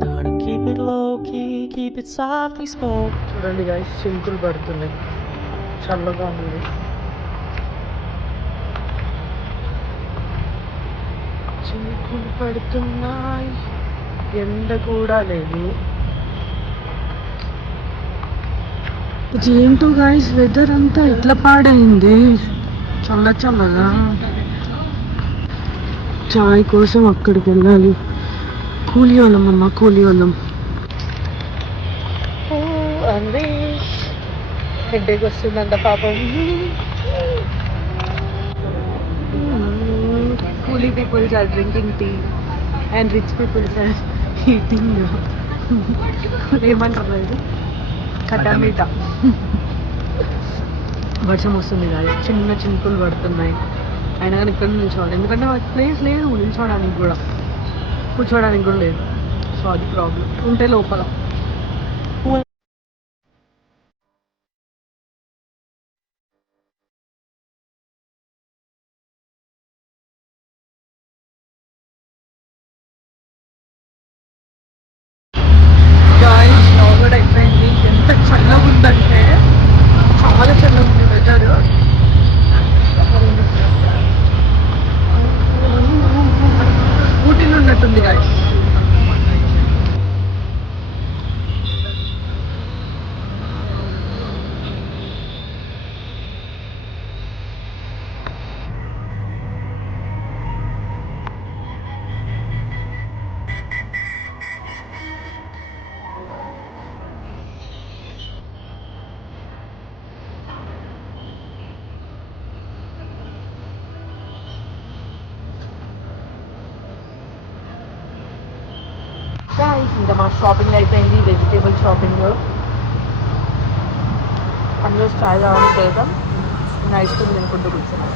keep it low key, keep it softly smoke. చూడండి guys చినుకులు పడుతున్నాయి, చల్లగా ఉంది. చినుకులు పడుతున్నాయి, ఎండ కూడా లేదు. ఏంటో గైస్ వెదర్ అంతా ఇట్లా పాడైంది, చల్లగా. చాయ్ కోసం అక్కడికి వెళ్ళాలి. కూలి వాళ్ళం అమ్మ, కూలి వాళ్ళం. హెడ్ఏక్ వస్తుందంట పాపం. Coolie peoples are drinking tea and rich peoples are eating ఏమంటారు ఇది, కటామీట. వర్షం వస్తుంది కాదు, చిన్న చినుకులు పడుతున్నాయి. అయినా కానీ ఇక్కడ నిల్చోవాలి, ఎందుకంటే ప్లేస్ లేదు నిల్చోడానికి కూడా, కూర్చోడానికి కూడా లేదు. సో అది ప్రాబ్లం. ఉంటే లోపల. లోగడ్ అయిపోయింది. ఎంత చల్లగా ఉందంటే చాలా చల్లగా ఉంది వెదర్. ఊటీలో ఉన్నట్టుంది గాయస్. ఇంకా మా షాపింగ్ అయిపోయింది, వెజిటేబుల్ షాపింగ్. అందరూ చాయ్ తాగడానికి వెళ్తాం, నేను ఐస్ క్రీమ్ తినుకుంటూ కూర్చున్నాను.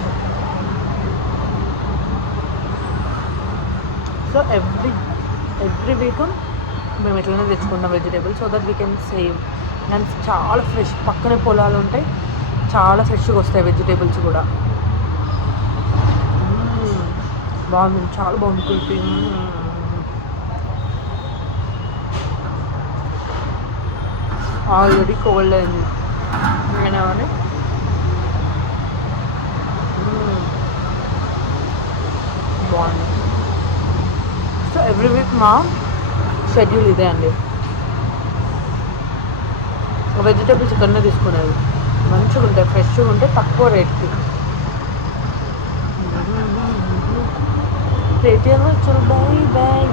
సో ఎవ్రీ వీక్ మేము ఎట్లనే తెచ్చుకుంటాం vegetable, so that we can save. And చాలా ఫ్రెష్, పక్కనే పొలాలు ఉంటాయి, చాలా ఫ్రెష్గా వస్తాయి వెజిటేబుల్స్ కూడా. బాగుంది, చాలా బాగుంది కుల్ఫీ. ఆల్రెడీ కోల్డ్ అయింది కానీ బాగుంది. సో ఎవ్రీ వీక్ మా షెడ్యూల్ ఇదే అండి. వెజిటేబుల్స్ ఇక్కడనే తీసుకునేది, మంచిగా ఉంటాయి, ఫ్రెష్గా ఉంటాయి, తక్కువ రేట్కి. పేటిఎం వచ్చారు, బాయ్ బాయ్.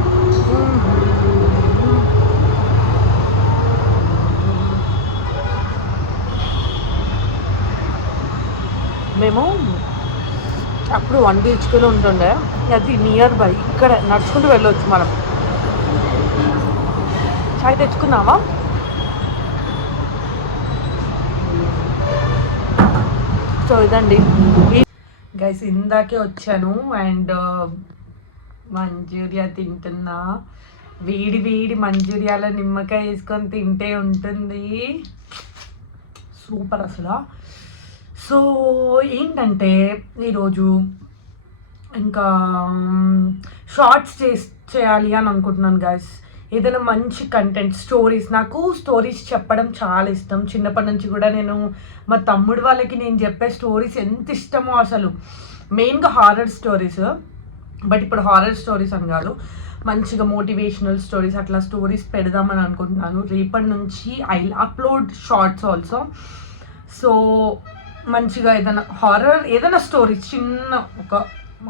మేము అప్పుడు 1 BHK ఉంటుండే, అది నియర్ బై, ఇక్కడ నడుచుకుంటూ వెళ్ళవచ్చు మనం. చాయ్ తెచ్చుకుందామా? సో ఇదండి గైస్, ఇందాకే వచ్చాను అండ్ మంచూరియా తింటున్నా. వేడి మంచూరియాలో నిమ్మకాయ వేసుకొని తింటే ఉంటుంది సూపర్ అసలు. సో ఏంటంటే ఈరోజు ఇంకా షార్ట్స్ చేయాలి అని అనుకుంటున్నాను గైస్. ఏదైనా మంచి కంటెంట్, స్టోరీస్. నాకు స్టోరీస్ చెప్పడం చాలా ఇష్టం చిన్నప్పటి నుంచి కూడా. నేను మా తమ్ముడు వాళ్ళకి నేను చెప్పే స్టోరీస్ ఎంత ఇష్టమో అసలు. మెయిన్గా హారర్ స్టోరీస్, బట్ ఇప్పుడు హారర్ స్టోరీస్ అని కాదు, మంచిగా మోటివేషనల్ స్టోరీస్, అట్లా స్టోరీస్ పెడదామని అనుకుంటున్నాను. రేపటి నుంచి I upload shorts also. So మంచిగా ఏదైనా హారర్, ఏదైనా స్టోరీస్ చిన్న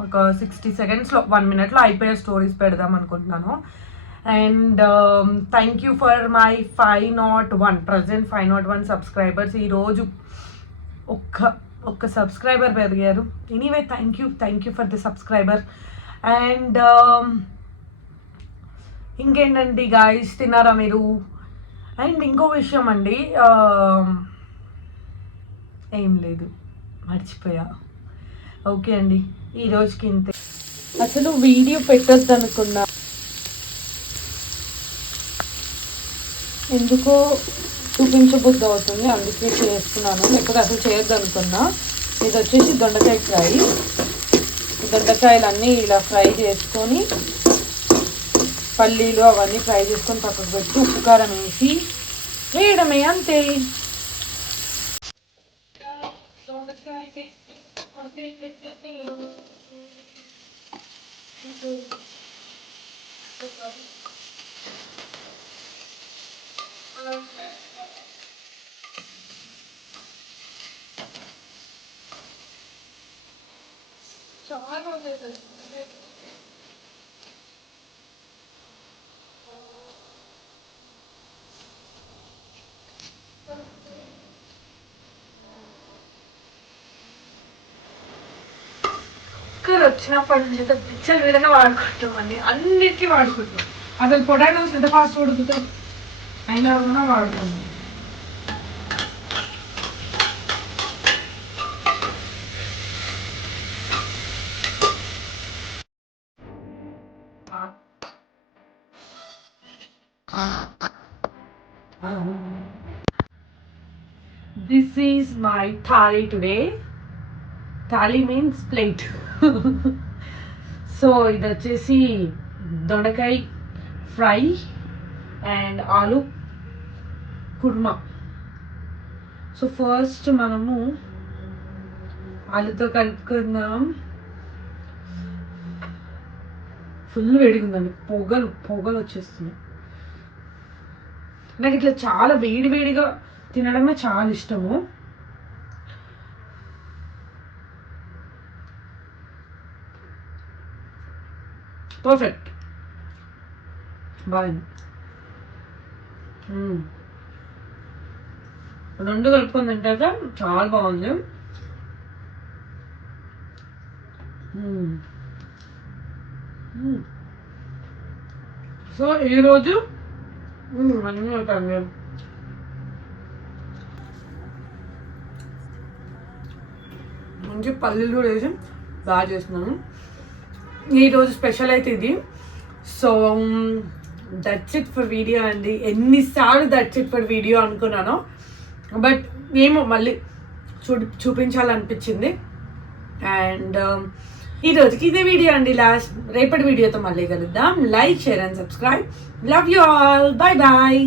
ఒక 60 సెకండ్స్లో 1 minute అయిపోయే స్టోరీస్ పెడదాం అనుకుంటున్నాను. And thank you for my 501 present 501 subscribers. ఈరోజు ఒక్క సబ్స్క్రైబర్ పెరిగారు. Anyway thank you for the subscriber. And ఇంకేంటండి గాయస్, తిన్నారా మీరు? అండ్ ఇంకో విషయం అండి, ఏం లేదు, మర్చిపోయా. ఓకే అండి, ఈరోజుకి ఇంతే. అసలు వీడియో పెట్టొద్దు అనుకున్నా, ఎందుకో చూపించబుద్ధి అవుతుంది, అందుకే చేస్తున్నాను. లేకపోతే అసలు చేయొద్దు అనుకున్నా. ఇది వచ్చేసి దొండకాయ ఫ్రై. దొండకాయలన్నీ ఇలా ఫ్రై చేసుకొని పల్లీలు అవన్నీ ఫ్రై చేసుకొని పక్కకు పెట్టి ఉప్పు కారం వేసి వేయడమే అంతే. కుక్కర్ వచ్చినప్పటి నుంచి పిచ్చర్ విధంగా వాడుకుంటామండి, అన్నిటికీ వాడుకుంటాం. అసలు పొటాటోస్ ఎంత ఫాస్ట్ ఉడుకుతాయి అయినా కూడా వాడుకుంటాం. This is my thali today. Thali means plate. So ఇది వచ్చేసి దొండకాయ ఫ్రై అండ్ ఆలు కుర్మా. సో ఫస్ట్ మనము ఆలుతో కలుపుకుందాం. ఫుల్ వేడిగుందండి, పొగలు పొగలు వచ్చేస్తుంది. నాకు ఇట్లా చాలా వేడి వేడిగా తినడమే చాలా ఇష్టము. పర్ఫెక్ట్, బాగుంది. రెండు కలుపుకొని తింటాక చాలా బాగుంది. సో ఈరోజు అన్నీ అవుతాను. మంచి పల్లీలు కూడా వేసి బాగా చేస్తున్నాను. ఈరోజు స్పెషల్ అయితే ఇది. So that's it for video అండి. ఎన్నిసార్లు దట్స్ ఇట్ ఫర్ వీడియో అనుకున్నాను, బట్ ఏమో మళ్ళీ చూపించాలనిపించింది. అండ్ ఈరోజుకి ఇదే వీడియో అండి. రేపటి వీడియోతో మళ్ళీ కలుద్దాం. Like, share and subscribe. Love you all. Bye bye.